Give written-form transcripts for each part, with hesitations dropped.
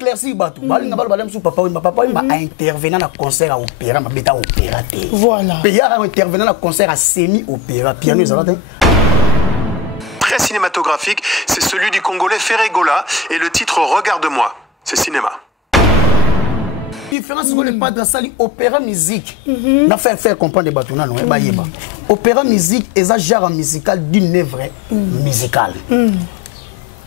éclairci batou balinga balem sou papa a intervenir na concert à opéra ma beta opéra té voilà puis a intervenir na concert à semi opéra piano ils très cinématographique, c'est celui du Congolais Ferregola et le titre Regarde-moi, c'est cinéma. Différence que le pas dans salle opéra musique n'a faire comprendre les bateaux non ba yeba opéra musique est un genre musical d'une œuvre musicale.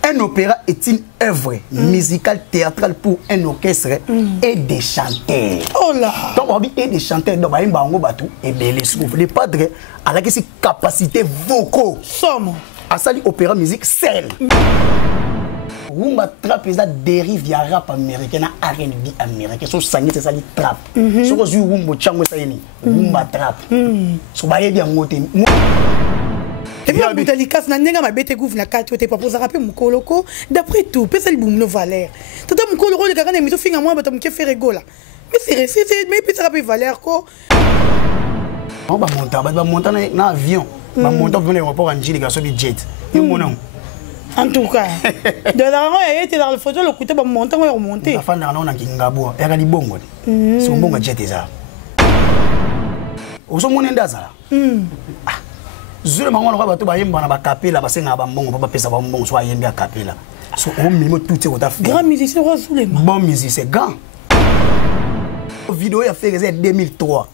Un opéra est une œuvre musicale théâtrale pour un orchestre et des chanteurs. Oh là! Donc on dit et des chanteurs donc ba bango bateau et belé souffle les padres à la capacité vocaux. Somme. À salle opéra musique seul. Rumba trap est la dérive ya rap américain na R&B américain so sangi c'est ça li trap so ko zu rumba chango ça yeni rumba trap so ba yebi ngote et puis on a dit casse na nenga ma bete gouf na kati ote proposer rapper mukoloko d'après tout pesa li bum no valeur tata mukoloko le kakane miso finga moi bato mke Ferregola mais c'est mais pesa rapper valeur ko on ba monter na avion ba monter venir au aéroport en Gilles garçon du jet ni mon nom. En tout cas, de la rue, elle était dans le photo, le côté de monter, on est remonté. La fin d'un an, on a Kingabo, elle a dit bon, c'est un bon jet. Au sommet, on est dans ça. Je me rends compte que je vais capé là, parce que je vais pas faire bon, soit bien capé là. Au milieu tout est au taf. Grand musicien, bon musicien, grand. La vidéo a fait 2003.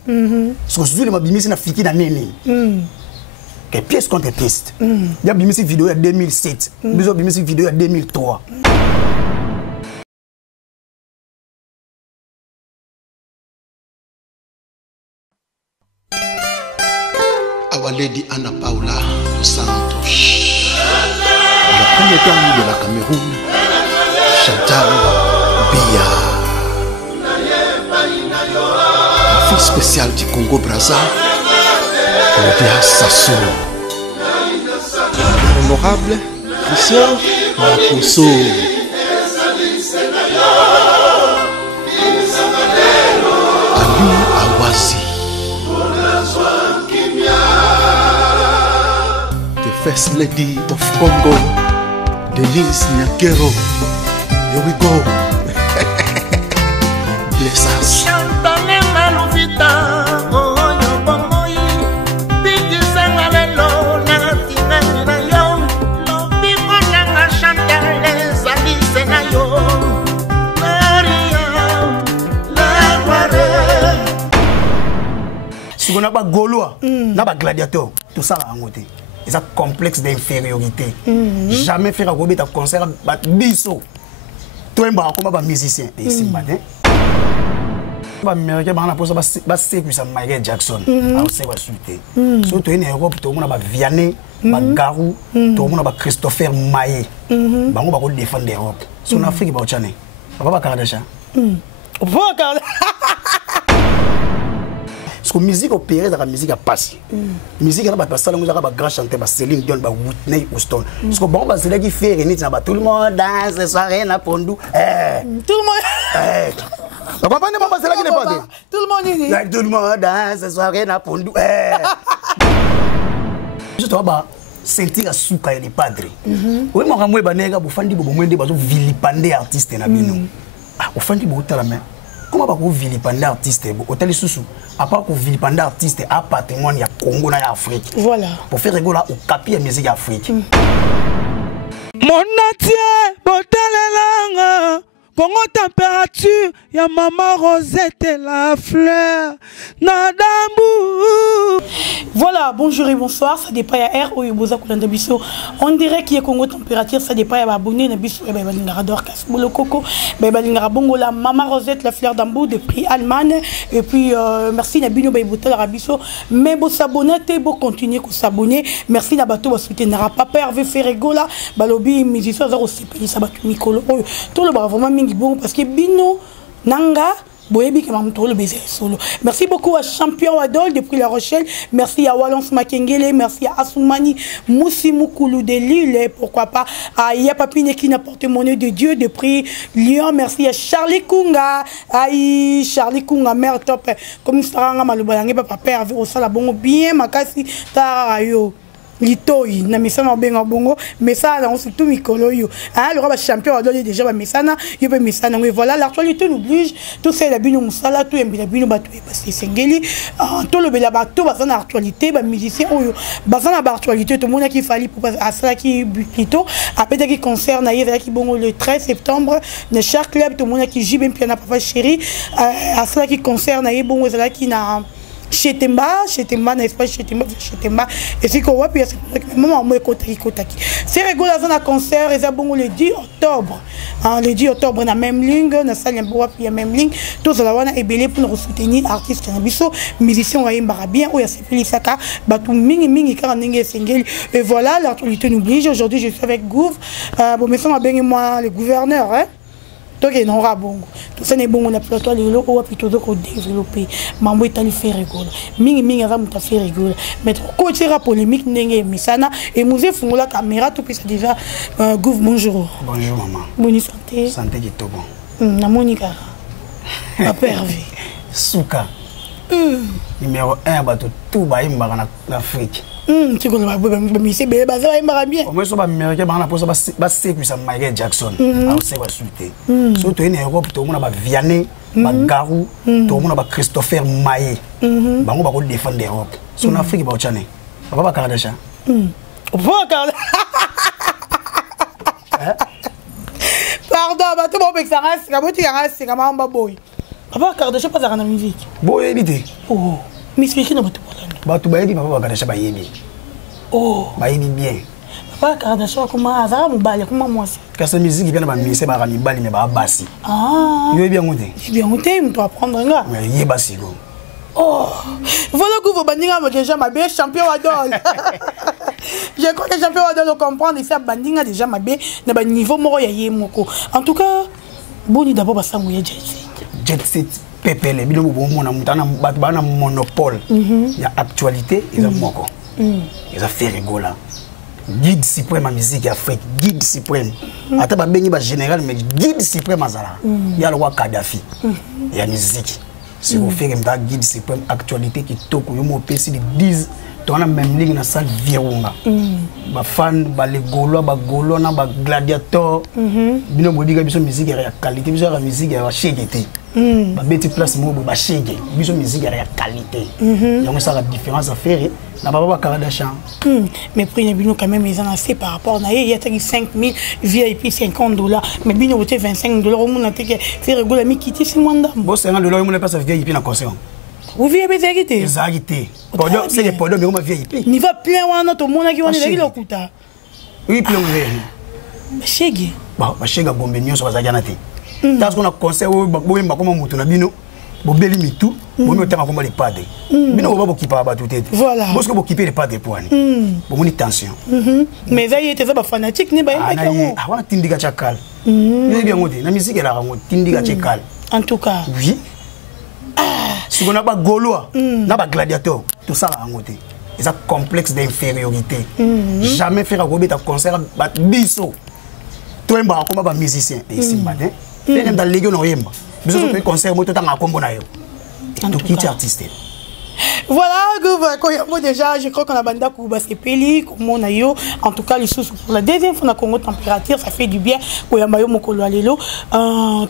Sur ce jour, je suis fiki dans Néni. Que pièce contre pièce. Il y a une vidéo en 2007. Il y a une vidéo en 2003. Our Lady Anna Paula dos Santos. La première dame de la Cameroun, Chantal Biya. La fille spéciale du Congo-Brazza, Claudia Sassou. Honorable Christian Makoso. Ali Awazi. The First Lady of Congo, Denise Nyakero. Here we go. Bless us. Si on a pas Gaulois, on a pas gladiateur, tout ça là en côté. C'est un complexe d'infériorité. Jamais faire un concert à biso. Toi un comme un musicien ici matin. Ba américain ba na posa ba sécu ça Michael Jackson. Ah c'est quoi suite. Surtout en Europe tout le monde ba Vianney, ba Garou, tout le monde ba Christopher Maé. Ba on ba ko défendre l'Europe. Son Afrique ba tchane. Ba Kardashian. Ba Kardashian. Parce que la musique opérée dans la musique a passé. La musique a passé, on a grand chanteur, Céline Dion, Whitney Houston. Parce que bon, c'est là qui fait tout le monde danse, ce soir, rien à Pondou. Tout le monde. Vous comprenez, c'est là qui n'est pas dit. Tout le monde. Tout le monde danse, ce soir, rien à Pondou. Je dois sentir la souka et les padres. Oui, moi, je suis un peu de vilipender artiste. Au fond, je la main. Comment vous vilipender artiste hôtel sous à part que vilipender artiste à patrimoine ya Congo na Afrique. Voilà. Pour faire rigoler au capi la musique Afrique. Mon natie botalelanga Congo température ya maman Rosette la fleur Nadambu. Voilà, bonjour et bonsoir, ça dépend à R ou Boza Kolanda Bisso. On dirait qu'il y a Congo température, ça dépend à abonné na Bisso et Balingara Dorcas Bolo Coco, Balingara Bongo la maman Rosette la fleur d'Ambu depuis Allemagne et puis merci na Bino Baibota la Bisso, mais bon s'abonner, bon continuer à s'abonner. Merci na bateau soutenir papa Hervé Ferregola, balobi musicien za aussi pays ça batu Mikolo. Tout le vraiment bon parce que Bino Nanga Boyebi qui m'a le baiser solo. Merci beaucoup à Champion Adol depuis La Rochelle. Merci à Walance Makengele. Merci à Assoumani Moussi Moukoulou de Lille. Pourquoi pas à Yapapine qui n'a porté mon nez de Dieu depuis Lyon. Merci à Charlie Kunga. Aïe Charlie Kunga, mère top. Comme ça, on a mal au papa père au salabon bien makasi tarayo. litoi na misana benga bongo mesana surtout mikolo yo ah le roi champion a donné déjà ba mesana yo pe mesana oui voilà l'actualité nous oblige tout c'est la bino musala tout embila bino batu parce que sengeli tout le bela bato bazana actualité ba musicien oyo bazana ba actualité tout le monde qui fallait pour à ça qui plutôt après qui concerne aïe qui bongo le 13 septembre de chaque club tout le monde qui joue bien piano papa chéri à ça qui concerne aïe bongo ça qui na chez Temba, n'est-ce pas, chez Temba, et c'est qu'on voit, puis c'est maman, moi, Kotaki. C'est rigolo, dans un concert, et c'est bon le 10 octobre. Le 10 octobre, on a même ligne, on a ça, il y a même ligne, tout ça, on a ébélé pour nous soutenir, artistes, musiciens, on a bien, on a fait ça, batou, ming, car on a single, et voilà, l'actualité nous oblige. Aujourd'hui, je suis avec Gouv, bon, mais ça m'a bien, moi, le gouverneur, hein. Donc il y a un bon tout ça n'est bon on a plutôt les lots ou plutôt de développer mambo itali fait rigolo mingi aza muta fait rigolo mais quand tu as polémique n'engé misana et musée font la caméra tout puis déjà Gouv bonjour maman bonne santé qui tout bon na monika papa Hervé Souka numéro 1 bato tout ba imba en Afrique tu connais pas mais c'est bien ça va bien moi so ba américain ba na posa ba sécurité Michael Jackson on sait quoi souter surtout en Europe tout monde ba Vianney ba Garou tout monde ba Christopher Maé bango ba ko défendre l'Europe sur en Afrique ba ochane papa ba Kardashian pardon ba tout bon ça reste comme tu reste comme un baboy papa Kardashian pas dans la musique bon éviter oh mais c'est qui dans votre bato bayebi papa Kardashian bayebi bayebi bien papa Kardashian comment azara mobali comment moi kasi musique bien ba mise ba mibali mais ba basi yo bien ngote on doit apprendre nga mais yé basi go voilà que vous bandinga déjà ma bien champion Wadol je crois que champion Wadol comprendre ça bandinga déjà ma bien na ba niveau moko ya yé moko en tout cas boni d'abord ba sango ya jet set pepele bino bo mona mutana bato bana monopole ya actualité et la moko ils a fait rigola guide suprême à musique Afrique guide suprême ata ba bengi ba général mais guide suprême azala ya le roi Kadhafi ya musique si vous faites un guide suprême actualité qui toko yo mo pesi de 10 tona même ligne na salle virunga ba fan ba les gaulois ba golona ba gladiator bino bobiga biso musique ya qualité biso ya musique ya chegete ba beti place mo ba chege biso musique ya qualité donc ça la différence à faire na baba Kardashian mais prix bino quand même ils en assez par rapport na il y a 5000 VIP $50 mais bino voté $25 au monde na te faire rigoler mi quitter si mwanda bon $50 mo ne pas ça VIP na concert vous vivez vérité exacté pardon c'est que pardon mais on va VIP ni va plein wana to mona ki wana le lokuta oui plein ouvert chege ba chega bombe nyonso bazakana te parce qu'on a concert bo yemba comme mutu na bino bo beli mitu bo mi otaka comme les padres bino ba bokipa ba tout tête voilà parce que bokiper les padres pour ani bo moni tension mais ça y était ça ba fanatique ni ba yemba ko ah wana tindika chakal ni bien ngoti na musique la ngo tindika chakal en tout cas oui si on a pas gaulois na ba gladiateur tout ça la ngote et ça complexe d'infériorité jamais faire un concert bat biso toi mba comme ba musicien ici matin fait dans légion no yemba biso to concert moto tanga kombo na yo to quitter artiste voilà Gouv déjà je crois qu'on a banda Kuba Sepeli comme on a yo en tout cas les sous pour la deuxième fois na Congo température ça fait du bien koyamba yo mokolo alelo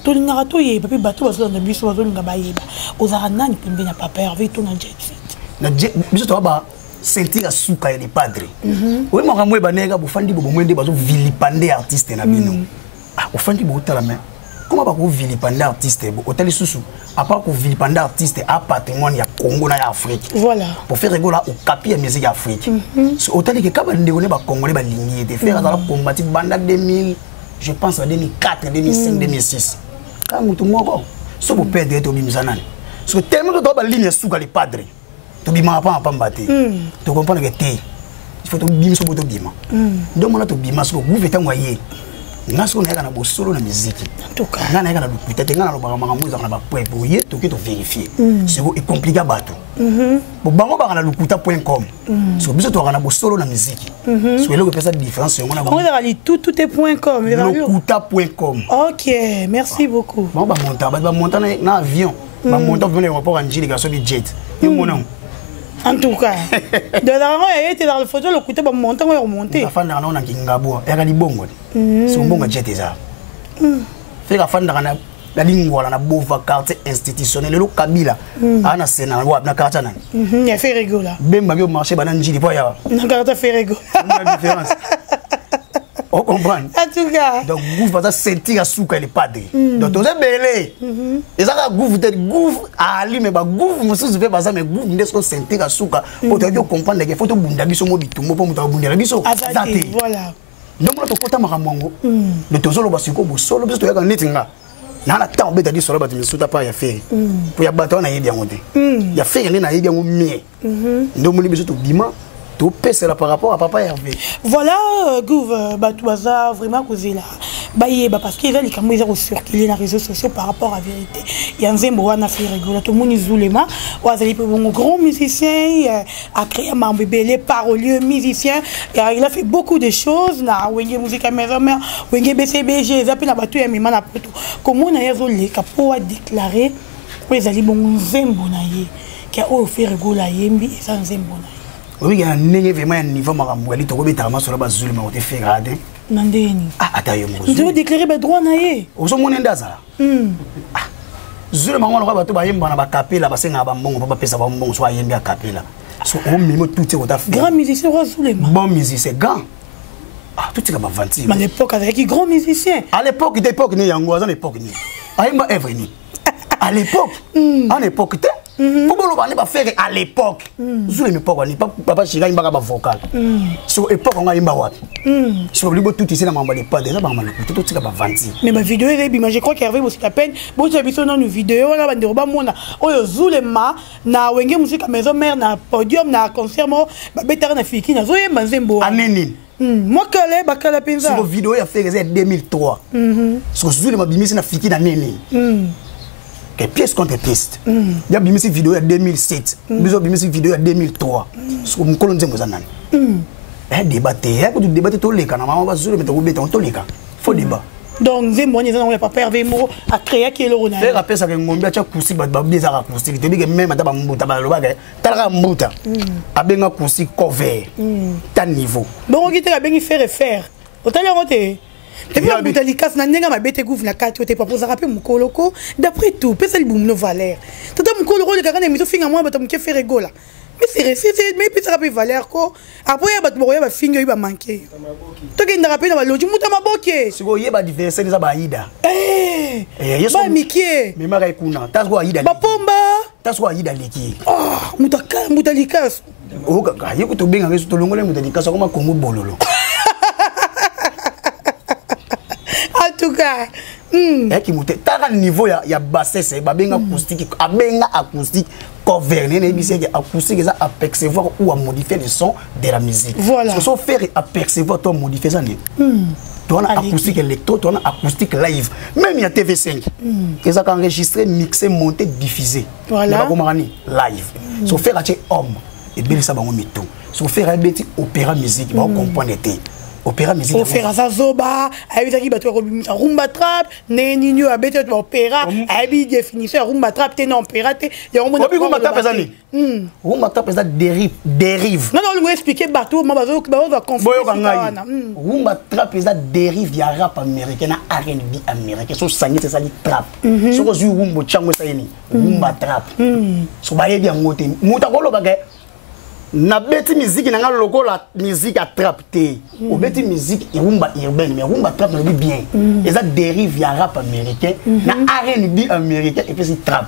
to linarato ye papi bato baso na biso bazo linga bayeba ozara nani pembe na papa Hervé to na jet set na biso to ba sentir à souka les padres oui mo ramwe banega bo fandi bo mwende bazo vilipande artiste na bino ah ofandi bo tala mais comment ba ko vilipande artiste bo otali susu à part ko vilipande artiste à patrimoine ya Congo na ya Afrique voilà pour faire rigola au capi ya musique Afrique so otali ke kaba ndeko ne ba congolais ba lingi de faire dans la combattre banda 2000 je pense en 2004 2005 2006 quand mutu moko so bo perdre to bimizanani so tellement to ba ligne souka les padres to bima pa mbate to comprendre que té il faut to bima so boto bima donc on a to bima so vous faites moyen naso na kana bo solo na musique en tout cas ngana kana peut-être ngana lo ba mamuza na ba point pour y to que to vérifier c'est est compliqué bato bo bango ba kana lukuta.com so biso to kana bo solo na musique so eloko pesa différence ngona on va aller tout est .com lukuta.com OK merci beaucoup bon ba monta na avion ba monta venir au aéroport en Njili gaso di jet yo mona En tout cas. De l'argent, il était dans le photo, le côté, monter, on va remonter. La fin de l'année, on a Kingabo. Il y a des bons. C'est un bon jet. Fait la fin de l'année, la ligne, on a beau carte institutionnelle. Le Kabila, on a Sénat, on a carte. Il y a fait rigoler. Ben, il y a marché, il y a un gili. On a carte fait rigoler. La différence. On comprend. En tout cas. Donc, gouffre va sentir à souka les padres. Donc, on est belé. Et ça, gouffre, peut-être gouffre, à Ali, mais gouffre, moi, je fais pas ça, mais gouffre, n'est-ce qu'on sentir à souka. Pour te comprendre qu'il faut que tu aies un bitou, pour te bundar biso. Voilà. Donc, on a tout le monde. Le tozolo basiko, solo, parce que tu as un nettinga. Nana temps beta di solo batimi suta pa ya fait. Pour ya bato na yebi ngote. Ya fait rien na yebi ngomie. Ndo muli biso to bima. Tout pèse là par rapport à Papa Hervé. Voilà, Gouv, Batouaza, vraiment causé là. Parce qu'il y a des caméras qui sont circulées dans les réseaux sociaux par rapport à la vérité. Il y a un zémo, on a fait rigoler. Tout le monde est zoulema. On a des grands musiciens, a créé un bébé, les paroliers, musiciens. Il a fait beaucoup de choses. Il a fait musique à maison, il a BCBG, il a fait la bateau, il a fait tout. Comment on a déclaré qu'il y a un zémo qui a fait rigoler, il y a un zémo. Oui, il y a un niveau maramouali, tu peux être sur la base de la fait regarder. Nandeni. Ah, attends, tu dois déclarer le droit naïe. Au son monde d'Aza. Ah, Zule maman, on va te bailler dans la capella, parce que on va pas passer un bon soir, il y a capella. So, on met tout ce qu'on a fait. Grand musicien, Zulema. Bon musicien, grand. Ah, tout ce qu'on a vendu. Mais à l'époque, avec les grands musiciens. À l'époque, il y a un l'époque. À l'époque, à l'époque, pourquoi faire à l'époque? Sur l'époque, papa Chiga, il m'a vocal. Sur l'époque, on a une baouate. Sur le tout ici, on m'a pas déjà, on m'a tout ce qu'on a vendu. Mais ma vidéo est je crois qu'il y avait aussi la peine. Bon, j'ai vu son une vidéo, on a vendu au Bamona. Oh, Zulema, na Wenge musique à maison mère, na podium, na concert, ma bétard na fiki, na Zoé Manzembo. Anénine. Moi, Calais, Bakala Penza. Sur la vidéo, il a fait 2003. Sur Zulema, Bimis, na fiki, na Nénine. Et pièce contre pièce. Il y a une vidéo en 2007. Il y a une vidéo en 2003. Sur mon colonne de Mozanan. Il débattre. Il débattre tous les cas. Maman va se mettre au béton tous les cas. Faut débat. Donc, Zembo, il n'y a pas Hervé Moro à créer qui est le renard. Faire appel à un monde qui a coussi, des arabes coussi. Tu dis que même à ta bambouta, t'as mouta. A bien un coussi cover. T'as niveau. Bon, on dit que tu as faire faire. Autant le roter. Et puis, Boutalikas, n'a pas bête gouverne la carte, tu pas posé rappeler mon coloco. D'après tout, peut-être le boum no valeur. Tout à mon coloco, le gars, mais tu fais à moi, tu me fais rigoler. Mais c'est resté, mais puis ça rappelle valeur quoi. Après, il y a un finger, il va manquer. Tu as un rappel dans la logique, tu m'as bloqué. Si vous avez un diversaire, c'est Aïda. Eh, bah, Mickey. Mais Marie Kuna, t'as quoi Aïda? Bah, Pomba. T'as quoi Aïda Leki? Oh, Boutalikas. Oh, il y a un peu de bien avec tout le monde, Boutalikas, comme un Congo Bololo. En tout cas, t'as un niveau, il y a bassé, c'est bien acoustique, acoustique, gouverner, acoustique, ça à percevoir ou à modifier le son de la musique. Voilà. Ce que faire à percevoir, toi modifier ça. Tu as acoustique électro, tu as acoustique live. Même il y a TV5. Ils ont enregistré, mixé, monté, diffusé. Voilà. Live. Ce que faire à homme, et bien ça va en mettre tout. Ce que faire à opéra musique, on comprend l'été. Opéra musique. Opéra Zazoba, avec qui battu rumba trap, Nénino a bêté opéra, avec définition rumba trap, t'es non opéra, t'es. Rumba trap, rumba trap, c'est dérive. Non, non, lui expliquer bateau, moi, va confondre. Rumba trap, c'est dérive, il y a rap américain, R&B américain, so sangé, c'est ça, trap. So que je rumba chango ça yeni, rumba trap. So ba yebi angote, muta kolo bagay. Na beti musique na logo la musique à trap té o beti musique rumba urbaine mais rumba trap na bien et ça dérive ya rap américain na R&B américain et puis c'est trap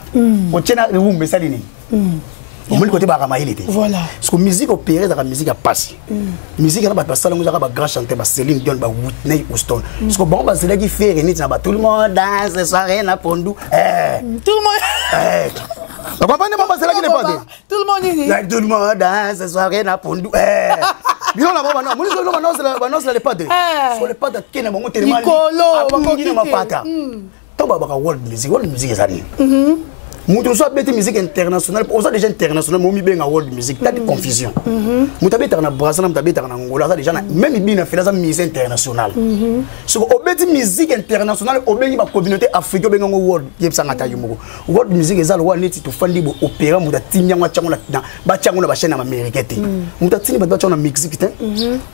o tena rumba ça dini o moli côté ba ramaïli té voilà parce que musique opérée dans la musique à passer musique na ba passer ngo ba grand chanteur ba Céline Dion ba Whitney Houston parce que bon ba c'est là qui fait renit na ba tout le monde danse ce soir na Pondou tout le monde papa ne pas c'est là qui n'est pas tout le monde dit tout le monde danse ce soir na Pondou Bilo la baba non, moi je non c'est pas de. Sur les pas de qui ne m'ont tellement. Nicolo, qui ne m'a pas ta. Tomba baka world music ça dit. Mutu so bête musique internationale, on a déjà international, mais on mi bien world music, t'as de confusion. Mutu bête na Brazil, mutu bête na Angola, ça déjà même bien fait la musique internationale. So au bête musique internationale, au bien ma communauté africaine bien world, yep ça ngata yumo. World music ezalo wa neti to fandi bo opéra mutu tinya wa chango na ba chango na ba chaîne américaine. Mutu tini ba chango na Mexique te.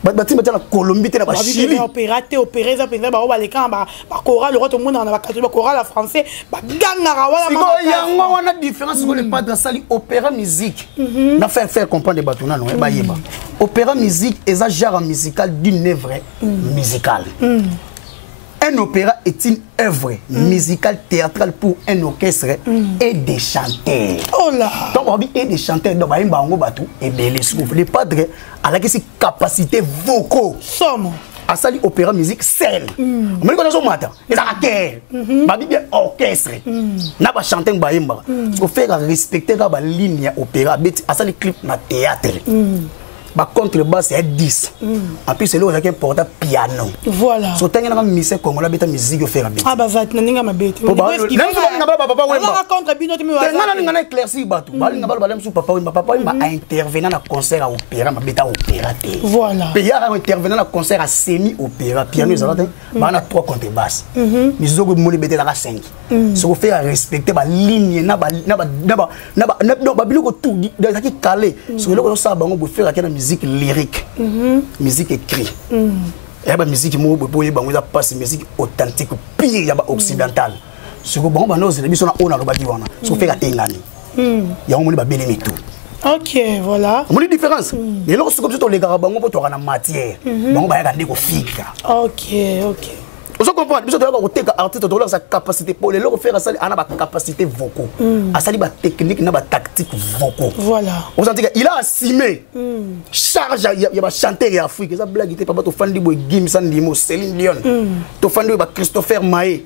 Ba tini ba na Colombie te na ba Chili. Opéra te opérer ça penza ba ba lekan ba chorale le retour monde na ba catholique chorale français ba ganga wala on a différence sur le padre sali opéra musique na faire comprendre bateau na non ba yeba opéra musique est un genre musical d'une œuvre musicale. Un opéra est une œuvre musicale théâtrale pour un orchestre et des chanteurs. Oh là. Donc on dit et des chanteurs donc ba yimba ngo bateau et belé le padre a la capacité vocaux. Somme à sali opéra musique scène. On me dit qu'on a son matin. Les acteurs, ma bien orchestre, n'a pas chanté un baïmba. Ce qu'on fait respecter la ligne opéra, à sali clip na théâtre. Par contre le basse c'est 10. En plus c'est là qui porte piano. Voilà. So tenga na musique comme la bête musique au faire bête. Ah bah ça n'inga ma bête. On raconte bino tu me vas. Tenga na éclairci batou. Balinga balem sou papa a intervenir na concert à opéra ma bête à opéra. Voilà. Puis a intervenir na concert à semi opéra piano ça va ba na 3 contrebasses. Mizo go moni bête la 5. So fait respecter ba ligne na ba biloko tout dans qui calé. So le ko ça bango bo faire la musique lyrique, musique écrite. Et la musique passe musique authentique, pire y a occidentale. Ce que bon nous c'est on a on a ce fait la tengani. Il y a on ba bénémi tout. OK, voilà. On a différence. Et lorsque comme ça les gars bango pour toi en matière, bango ba ya ndeko fika. OK, OK. Vous comprenez, parce que tu as artiste de sa capacité pour les leur faire ça, on a ba capacité vocaux, a sali ba technique, na ba tactique vocaux. Voilà. Vous sentez il a assumé. Charge il y a ba chanter en Afrique, ça blague était pas ba to fandi boy Gim Sandimo, Céline Dion. To fandi ba Christopher Maé.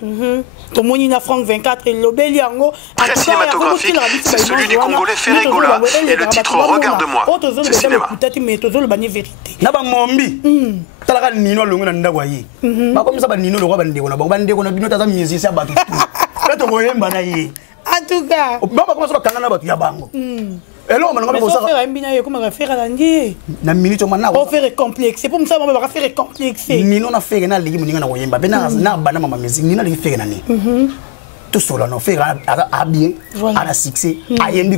To moni na Franck 24 et Lobeli yango. Très cinématographique, c'est celui du Congolais Ferré Gola et le titre Regarde-moi. C'est cinéma. Peut-être mais toujours le bani vérité. Na ba mombi. Talaka nino longo na ndako yi. Ba comme ça ba nino le roi bande na ba ndeko na bino taza musicien ba tout. Là to boyemba na yi. En tout cas, ba ba commence ba kangana ba ya bango. Et là on va comme ça faire mbina yo comme faire langi. Na minute mana. On fait complexe. C'est pour ça on va faire complexe. Nino na faire na ligi muninga na koyemba. Bena na bana mama musique nino ligi faire na ni. Tout cela no faire a bien, a la succès, ayembi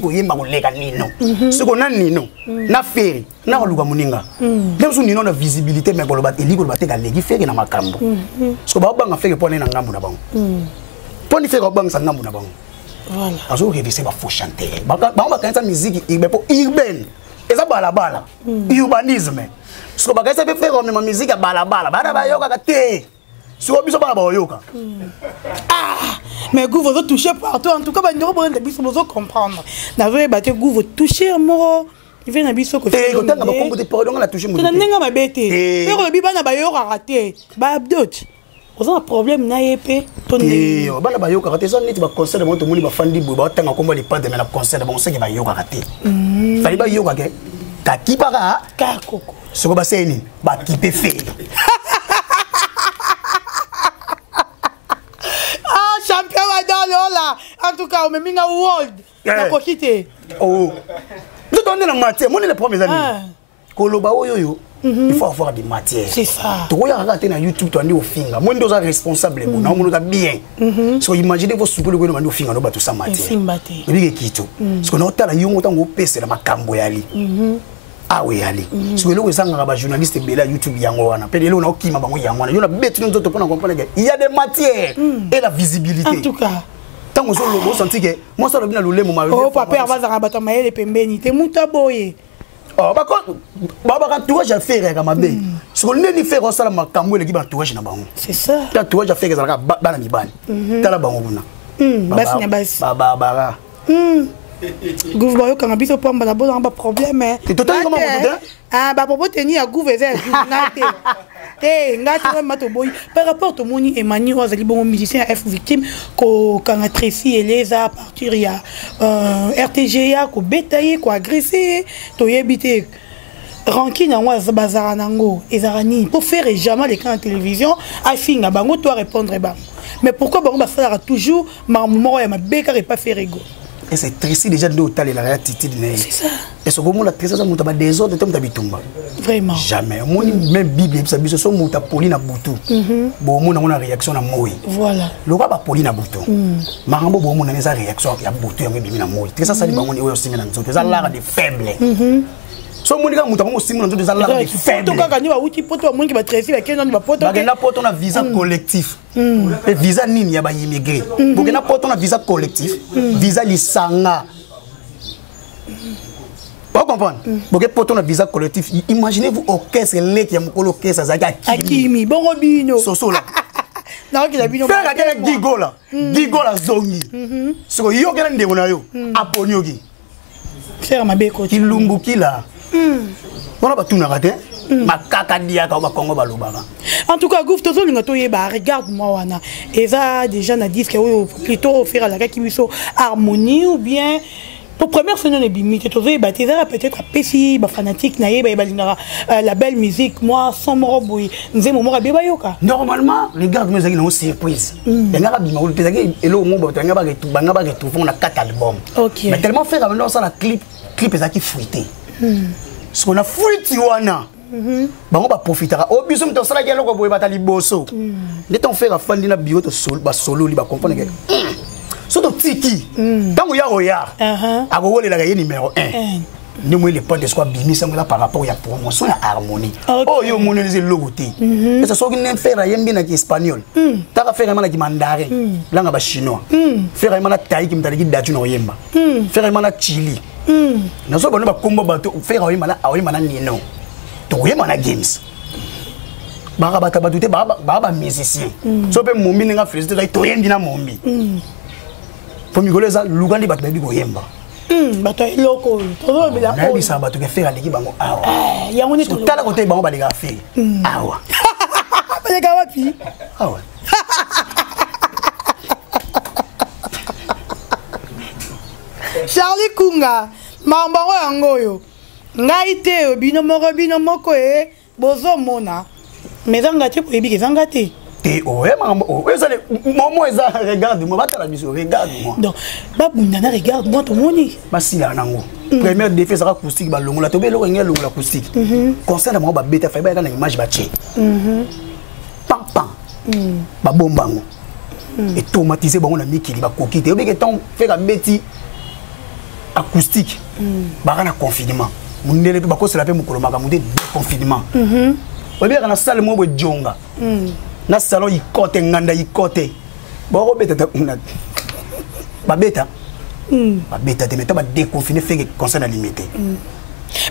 ko yemba ko leka nino. Ce qu'on a nino na faire na ko luka muninga. Même sous nino na visibilité mais ko lo ba eliko lo ba te ka legi faire na makambo. Ce que ba banga faire pour na ngambu na bango. Pour ni faire banga sa ngambu na bango. Voilà. Azo réviser ba faut chanter. Ba kanisa musique urbaine. Eza balabala. Urbanisme. Ce que ba kanisa faire comme ma musique à balabala. Ba ba yoka ka te. Si vous avez ah, mais vous vous touchez partout. En tout cas, vous vous comprendre. Vous vous touchez, moi. Il vient à biso ko te ko tanga ba kombo te pardon la toucher mo. Tena nenga mabete. Pero le bibana ba yo raté. Ba abdot. Vous avez un problème na yepé tonné. Bana ba yo raté ça net ba concert mo to moni ba fandi bo ba tanga kombo le pas de mais la concert bon c'est que ba yo raté. Fali ba yo ka ke. Ta kipara ka koko. Soko ba seni ba kipe fe. Champion là. En tout cas, on met minga world. Na kokite. Oh. Nous donnons la matière. Moi les premiers amis. Koloba oyo. Il faut avoir des matières. C'est ça. Tu regardes rater na YouTube tu andi au finga. Moi ndoza responsable bon. Na mo ndoza bien. So imaginez vos soukolo ko ndo finga no batu sa matière. Simbate. Bige kito. Parce que na otala yongo tango pese na makambo yali. Ah oui allez. So le wezanga ba journaliste bela YouTube yango wana. Pe lelo na okima bango yango wana. Yo na betu nzoto pona comprendre que il y a des matières et la visibilité. En tout cas. Tant que vous sentez que moi ça bien le mot oh papa va bata maele pembeni te muta boye. Oh ba ko baba quand je fais rega mabe. Ce qu'on ne fait ça la makambo le ki ba touage na bango. C'est ça. Ta touage fait que ça bana mi bani. Tala bango buna. Basi na basi. Baba bara. Gouvernement yo kanga biso pamba na bo na ba problème hein. Tu total comment vous ah ba popo tenir à gouvernement ngate. Ngate mato boy par rapport au moni Emmanuel Ozali bon musicien F victime ko kanga Tracy Eleza à partir ya RTGA ko betailler ko agresser to yebité ranking na wa bazara nango ezarani pour faire jamais les camps de télévision a finga bango toi répondre ba mais pourquoi bango basalaka toujours moko ya mabeka et pas faire ego? Et c'est triste déjà de l'hôtel et la réalité. C'est ça. Et ce moment la tristesse ça monte des autres temps tabitumba. Vraiment. Jamais. Mon même Bible ça biso so monta poli na butu. Bon mon na réaction na moi. Voilà. Le ba poli na butu. Marambo bon mon na sa réaction ya butu ya bibi na moi. Tristesse ça li bango ni oyo simi na nzoto. Ça l'art de faible. So mon gars monta mo simi na nzoto ça l'art de faible. To kaka ni ba uti poto mon ki ba tresi ba keno ni ba poto. Ba na poto na visa collectif. Et visa nini ya ba immigré. Bo na poto na visa collectif. Visa lisanga. Vous comprenez? Vous avez un visa collectif. Imaginez-vous orchestre qui a un orchestre à Kimi. Bon Robino. Soso là. Non, qui a bino. Faire un gigo là. Gigo là zongi. Ce que yo gana ndeko na yo. Aponyogi. Faire ma beko. Kilumbuki là. On a pas tout narraté. Makaka dia ka ba Congo balobaka. En tout cas, Gouf tozo linga toyeba regarde-moi wana. Eza déjà na disque plutôt faire à la qui biso harmonie ou bien pour première fois, les bimites, peut-être pessi, fanatique, la belle musique, moi, sans mon boy, nous aimons mon bayoka. Normalement, regarde, nous avons une surprise. Il y a un 4 albums. Mais tellement fait la clip est qui fruité. Ce qu'on a fruité, on va profiter. Au plus, on a dit que les bosso. Les temps faire la fin de la bio de solo, il va comprendre. Surtout Tiki, tant qu'il y a Roya, à Gouole la numéro 1. Nous les potes de soi bimis par rapport à la promotion à harmonie. Oh, yo monolisé le logo. Et ça soit une faire à Yembina qui est espagnol. T'as fait un man qui mandarin, langue à chinois. Faire un man à Taï qui me t'a dit d'Adjuno Yemba. Faire un man à Chili. Nous sommes pas combo bateau, faire un man à Oyemana Nino. Tu Yemana Games. Barabata batute, baba musicien. So pe mombi nga félicité, tu Yembina mombi. Pour me ça lugandi batu bebi koyemba bato loko todo bila ko na bisa batu ke faire leki bango awa ya ngoni to tala côté bango baleka faire awa baleka wapi awa Charlie Kunga mambango yango yo ngai te bino moko bozo mona mais zanga te ko yebi zanga te. Regarde-moi, regarde-moi. Donc, Babundana, regarde-moi, tout le monde. Première défense acoustique, la tombée l'acoustique. Concernant moi, bêta fait une image bâtie. Pam pam. Babombango. Et automatisé, on a mis qui va coquiller. Et bien, quand on fait la bêtise acoustique, barana confinement. On ne peut pas se laver mon colomba, on dit confinement. On bien, on a salle moi, Djonga. Na salon y côté nganda y côté bon beta ba beta te mettre ba déconfiner fait concert limité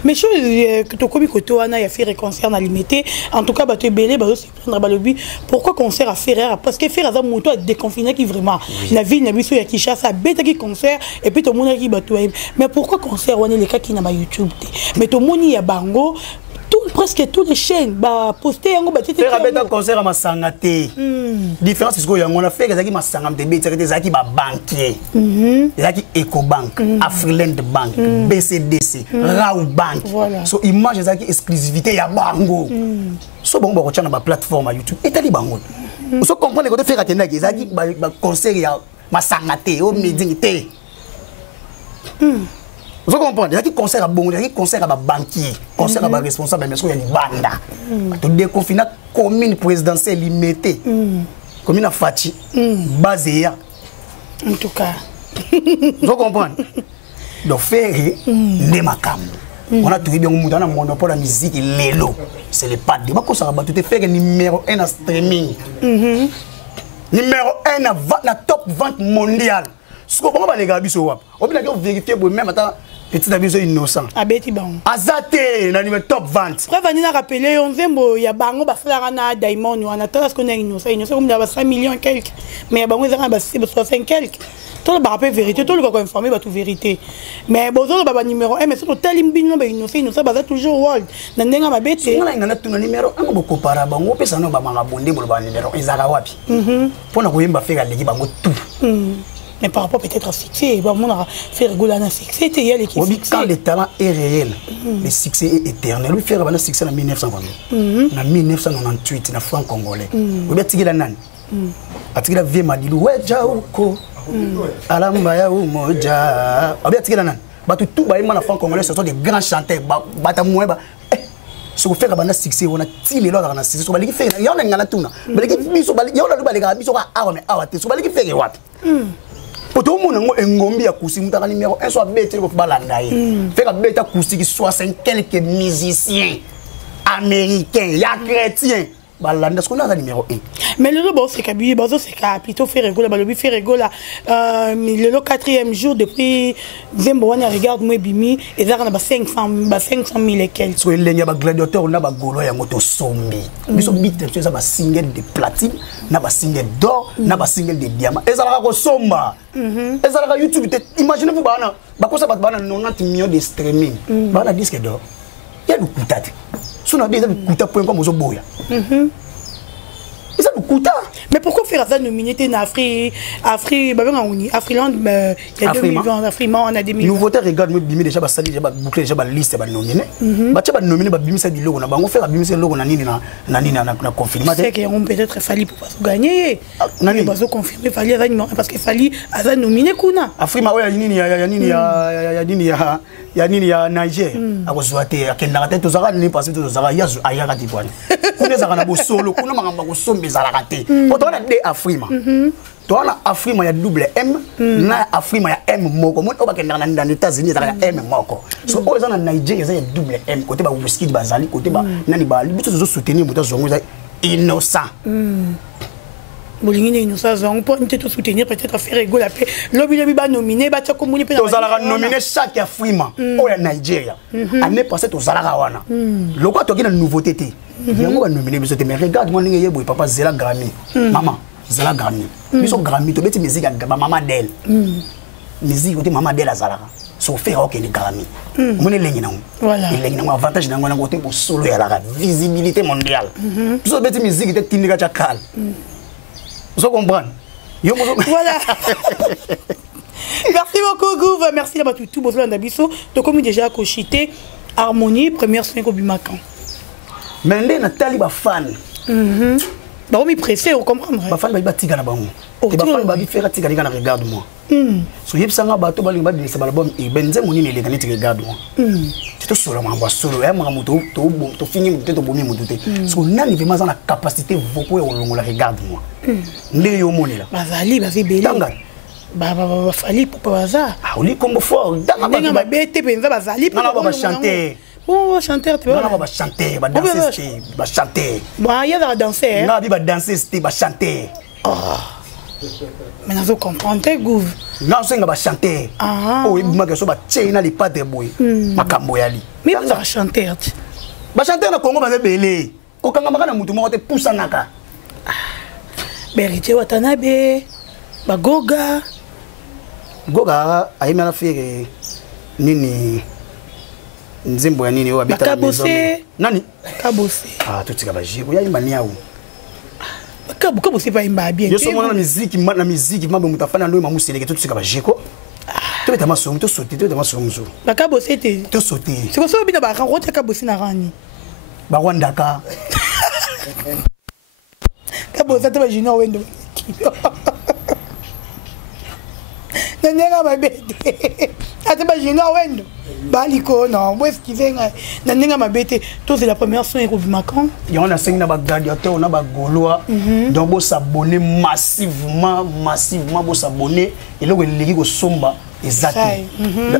mais chose que to komi koto wana ya faire concert limité en tout cas ba te belé ba aussi prendre ba lobby pourquoi concert à faire parce que faire ça moto à déconfiner qui vraiment la ville na biso ya Kinshasa beta qui concert et puis to mona qui ba to mais pourquoi concert wana les cas qui na ba YouTube mais to moni ya bango presque toutes les chaînes bah poster un faire un concert à Masangate. Différence c'est que on a fait que Masangate des zaki ba banquier. Zaki Ecobank, Afriland Bank, BCDC, Rao Bank. So image zaki exclusivité ya bango. So bon ba na ba plateforme YouTube et tali bango. So comprendre que faire atteindre que zaki ba concert ya Masangate au médité. Vous comprenez? Il y a qui concert à bon, il y a qui concert à banquier, concert à responsable, mais il y a des bandes. Tout déconfiné, commune présidentielle limitée, commune à Fati, basée. En tout cas. Vous comprenez? Donc, faire des macam. On a trouvé bien un monopole de musique, l'élo. C'est les pattes. Il faut faire numéro 1 en streaming. Numéro 1 à top vente mondiale. Ce qu'on va les gars, on va vérifier même attends. Petit abiso innocent. Abeti bango. Azate na numéro top vente. Après venir rappeler on zembo ya bango ba flara na Diamond wana parce qu'on est innocent comme dans 5 millions quelques mais bango za ba 65 quelques. Tout le rappel vérité tout le va informer ba tout vérité. Mais bozo ba numéro 1 mais surtout talimbino ba innocent ba toujours world. Na ndenga ba bete. On a ngana tuna numéro 1 bo compara bango pesa no ba manga bonde bo ba numéro 1 zaka wapi. Pona ko yemba faire legi bango tout. Mais par rapport peut-être à succès, on a fait rigoler à succès, il y a l'équipe. Quand le talent est réel, le succès est éternel. Lui faire un succès en 1900. En 1998, dans le franc congolais. Vous êtes là, atikila vie madilu weja uko alamba ya umoja abi atikila nan batu tout ba na franc congolais ce sont des grands chanteurs bata moeba ce que fait ka bana succès on a tilé là na succès so baliki fait ya on ngala tuna baliki biso baliki ya on balika biso ka awa me awa te so baliki fait wapi poto mona ngo engombi ya kusi mutaka numéro 1 soit bête ko balanda ye fait ka bête kusi qui 60 quelques musiciens américains ya chrétiens balanda ce qu'on a numéro 1 mais le bon c'est kabi bazo c'est ka plutôt faire rigoler balobi faire rigoler le 4e jour depuis Zembo wana regarde moi bimi et ça na ba 500 000 et quelques so il y a ba gladiateur na ba golo ya ngoto sombi biso bit ça ba single de platine na ba single d'or na ba single de diamant et ça la ko somba et ça la YouTube imaginez-vous bana ba ko ça ba 90 millions de streaming bana disque d'or ya du kutate suna bien ça du kuta point comme boya ça nous coûte. Mais pourquoi faire ça nominé en Afrique Afriland il y a 2020 Afrima on a des millions. Nouveauté regarde moi bimi déjà ba sali déjà ba boucler déjà ba liste ba nominé. Ba tcha ba nominé ba bimi ça di logo na bango faire bimi ça logo na nini na confirmer. C'est que on peut-être falli pour pas gagner. Nani ba zo confirmer falli à numéro parce que falli à nominé kuna. Afrima ouais ya nini ya Niger akozwate akenda te tozaka ni parce que tozaka yazu ayaka tipwana. Kuna zaka na bo solo kuna mangamba ko sombe zalaka te. Potona de Afrima. Toana Afrima ya double M na Afrima ya M moko. Mo obakenda na ndani États-Unis zaka M moko. So o za na Nigeria za ya double M côté ba Wizkid bazali côté ba nani ba biso zo soutenir moto zongo za innocent. Bolingine innocent zongo pour te soutenir peut-être faire rigoler après. Lobi ba nominé ba tchako muni pe. Tozalaka nominé chaque Afrima o ya Nigeria. Année passée tozalaka wana. Loko to kina nouveauté té. Yango ba nominé biso té mais regarde moi ninga yebo papa Zela Grammy. Maman Zela Grammy. Biso Grammy to beti musique ya maman d'elle. Musique côté maman d'elle azalaka. So faire OK les Grammy. Moni lengi na. Voilà. Lengi na avantage na ngona côté pour solo ya la visibilité mondiale. Biso beti musique té tindika cha kal. Vous comprenez? Voilà. Merci beaucoup, Gouv. Merci à tout Bozla Ndabiso. Donc, comme déjà cochité, Harmonie, première soin au Bimacan. Mais Nathalie ba fan. Bah, on m'y pressé, on comprend. Ba fan ba tiga na bango. Et ba fan ba bi faire tiga na regarde moi. So yeb sanga ba to ba linga de sa album e benze moni ne le kaniti regarde moi. Tu te solo mwa solo ya mwa moto to fini moto to bomi moto te. So nani vraiment na capacité beaucoup au longo la regarde moi. Ndé yo moni la. Bazali ba belé. Tanga. Ba fali pour baza. Ah oli comme fort. Tanga ba bete penza bazali pour ba chanter. Oh, chanteur, tu vois. Non, ba chanter, ba danser, ba chanter. Bah, il y a la danser. Non, ba danser, ba chanter. Oh. Mais nous comprenons, Gouv. Non, c'est nga ba chanter. Oh, il m'a que so ba tchena li pas de boy. Makambo yali. Mais vous avez chanté. Ba chanter na Congo ba belé. Ko kanga makana mutu mo te poussa naka. Berité Watanabe. Ba Goga. Goga ayima na fere nini nzembo ya nini o abita Kabose. Nani? Kabose. Ah, tutika ba jiko ya imba niawo. Kabose pas imba bien. Yo so mona na musique mambo mutafana ndo mamu seleke tutika ba jiko. To beta masomo to sauter to beta masomo zo. Ba Kabose te. To sauter. C'est quoi ça bina ba rencontre Kabose na rani. Ba Wandaka. Kabose te ba jino wendo. Nanenga ma bete. Ate ba jino wendo. Baliko non, où est-ce qu'il vient? Nanenga ma bete. Toi c'est la première son au Bimacan. Il y en a 5 na ba gladiateur, on a ba Gaulois. Donc vous s'abonner massivement, vous s'abonner et là vous legi ko somba exact.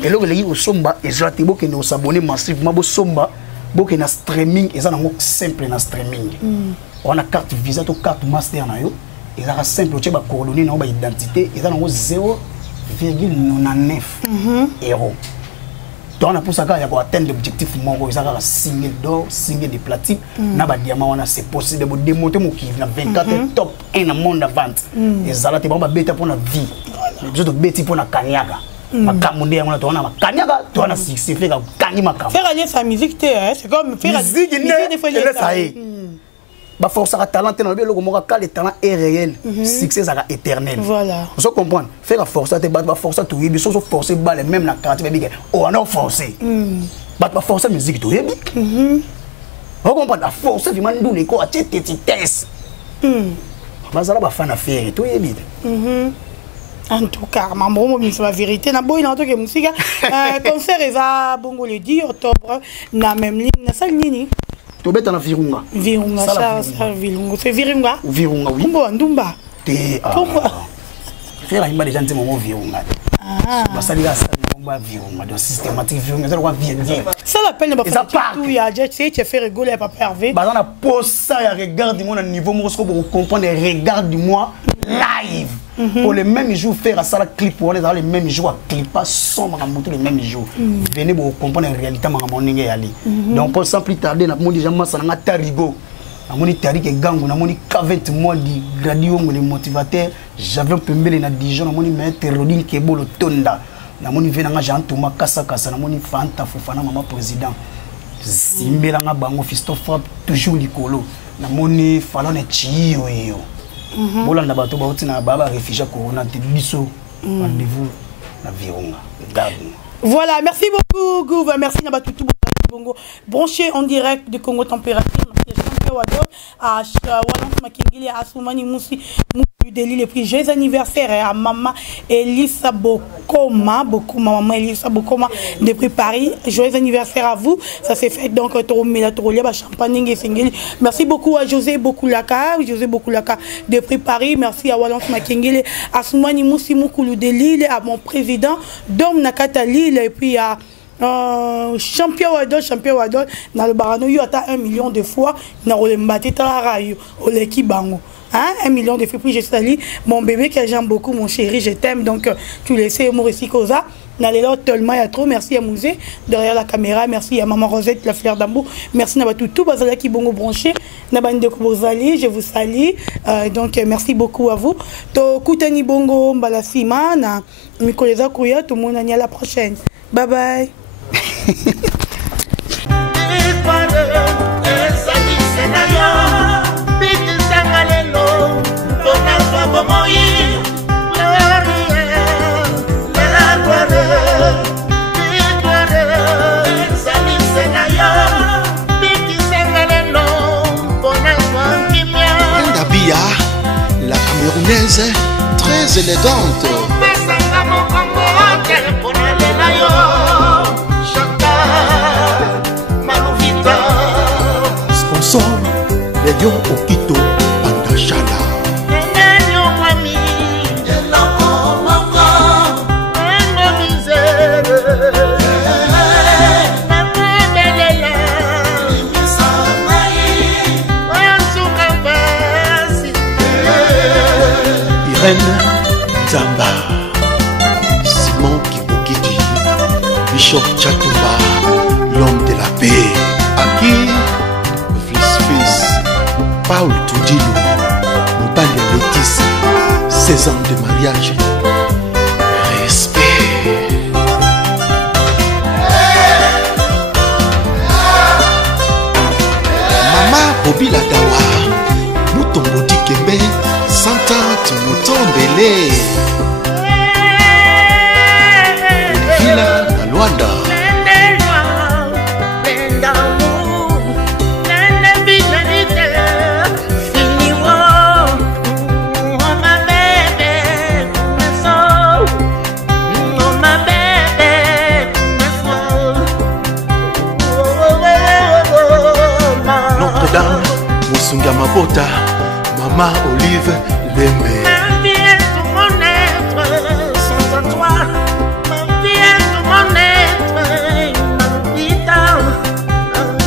Et là vous legi ko somba exact, vous que nous s'abonner massivement vous somba, vous que na streaming et ça na simple na streaming. On a carte Visa to carte Master na yo. Et ça simple, tu as ba coordonnées na ba identité et ça na 0,99 euros. Donc on a pour ça qu'il y a pour atteindre l'objectif mon ça a single d'or, single de platine, na ba diamant on a c'est possible de démonter mon qui na 24 top 1 dans monde de vente. Et ça là tu va bêter pour la vie. Je dois bêter pour na kanyaga. Makamunde on a to na kanyaga, to na succès fait gagner makam. Faire aller sa musique c'est comme faire musique ne ça y ba force à talent dans le logo ka le talent est réel, succès ça éternel. Voilà. Vous comprenez? Faire la force à te battre, force à tout y biso forcer balle même na quartier bique. On a forcé. Battre force musique tout y bique. Vous comprenez? La force vraiment nous les quoi tête. bazala bafana affaire toyebi te. En tout cas, maman, c'est la vérité. Na boy na to ke musique. Concert eza bongo le 10 octobre na même ligne na salle nini. To beta na Virunga. Virunga ça Virunga. C'est Virunga. Virunga oui. Kombo ndumba. Te faire imba déjà ntimo mo Virunga. Basali la salle komba Virunga donc systématique Virunga ça doit bien. Ça l'appelle na ba tout ya jet c'est tu fait rigoler papa Hervé. Ba na posa ya regarde moi na niveau mo ko comprendre regarde moi live. Pour les mêmes jours faire ça la clip on est dans les mêmes jours à clip pas sombre à monter les mêmes jours venez pour comprendre la réalité ma moninga yali donc pour sans plus tarder na moni jamais ça na tarigo na moni tarike gango na moni K20 mois di gradio les motivateurs j'avais pembele na Dijon na moni maître Rodin Kebolo Tonda na moni vena nga Jean Thomas Kasa na moni Fanta Fofana maman président zimbela nga bango fisto frappe toujours likolo na moni falane chiyo yo. Bolanda bato ba utina baba réfugié corona te biso rendez-vous na Virunga. Voilà, merci beaucoup Gouv, merci na bato tout bongo branché en direct de Congo Température. Merci Jean Wado à Walance Makingili à Soumani Moussi Deli les prix joyeux anniversaire à maman Elisa Bokoma maman Elisa Bokoma depuis Paris, joyeux anniversaire à vous. Ça s'est fait donc champagne et singeli. Merci beaucoup à José Bokulaka depuis Paris. Merci à Walance Makingili à Soumani Moussi Moukoulou Deli à mon président Dom Nakata Lille et puis à champion Wadol na le barano yo ata 1 million de fois na rolembate tarayo oleki bango hein 1 million de fois puis je salue mon bébé que j'aime beaucoup mon chéri je t'aime donc tu laisses Maurice Koza na lelo tellement ya trop merci à Mouzé derrière la caméra merci à maman Rosette la fleur d'amour merci na tout bazala ki bongo branché na bande ko bozali je vous salue donc merci beaucoup à vous to kutani bongo mbalasima na mikoleza kuya tout monde à la prochaine bye bye. Ndabia, la camerounaise, très élégante. Sponsor, Léon Okito, Pandachala. Irène Zamba, Simon Kibokidi, Bishop Chatumba, l'homme de la paix. Aki, fils, Paul Toudilou, Mobali Laetitia, 16 ans de mariage. Respect. Mama Bobby Ladawa, Mouton Bodi Kembe, Santante Mouton Belé. Villa à Luanda. Notre-Dame, Moussunga Mabota, Maman Olive Lembe. Ma vie et tout mon être sont à toi. Ma vie et tout mon être, ma vie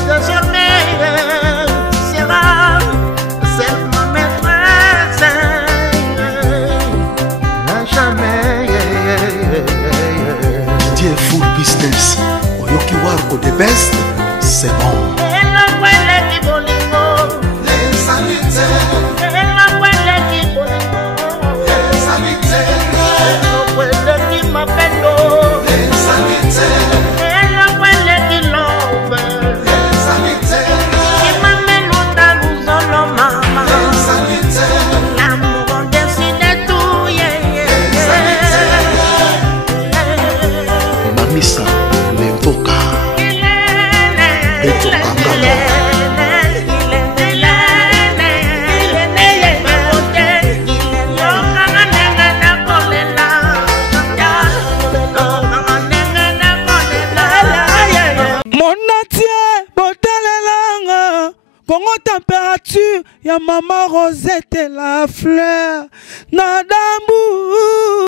désormais sera celle de ma maîtresse. À jamais. Dieu full business, Oyoki Warko the best, c'est bon. Mamisa, Lemboka, Beto Kangala. Congo température, ya maman Rosette la fleur. Nadambu